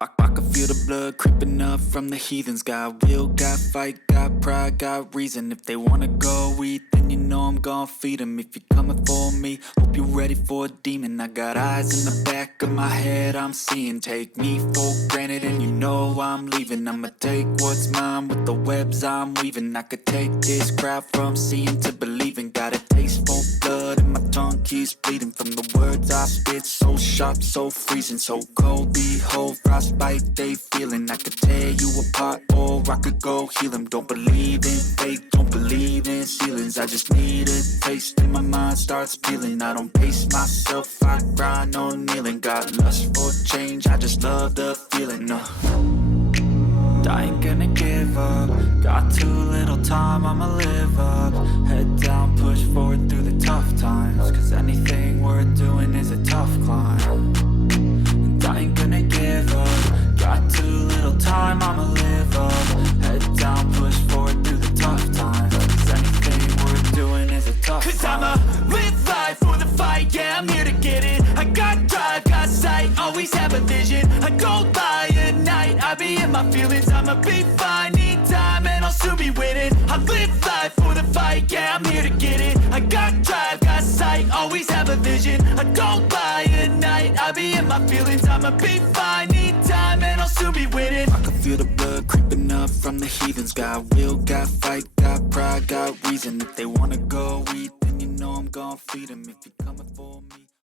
I can feel the blood creeping up from the heathens. Got will, got fight, got pride, got reason. If they wanna go eat, then you know I'm gon' feed them. If you're coming for me, hope you're ready for a demon. I got eyes in the back of my head, I'm seeing. Take me for granted and you know I'm leaving. I'ma take what's mine with the webs I'm weaving. I could take this crowd from seeing to believing. Got a taste for blood and my tongue keeps bleeding. From the words I spit, so sharp, so freezing. So cold, behold, frostbite they feeling. I could tear you apart or I could go heal them. Don't believe in fate, don't believe in ceilings. I just need a taste and my mind starts peeling. I don't pace myself, I grind on kneeling. Got lust for change, I just love the feeling. I ain't gonna give up. Got too little time, I'ma live up. Head down, push forward through the tough times. Cause anything worth doing is a tough climb. And I ain't gonna give up. Got too little time, I'ma live up. Head down, push forward through the tough times. Cause anything worth doing is a tough climb. Cause I'ma live life for the fight, yeah, I'm here to get it. I got drive, got sight, always have a vision. I go by at night, I be in my feelings. I'ma be fine, need time, and I'll soon be winning. I live life for the fight, yeah, I'm here to get it. I got drive, got sight, always have a vision. I go by at night, I be in my feelings. I'ma be fine, need time, and I'll soon be winning. I can feel the blood creeping up from the heathens. Got will, got fight, got pride, got reason. If they wanna go eat, then you know I'm gon' feed them. If you come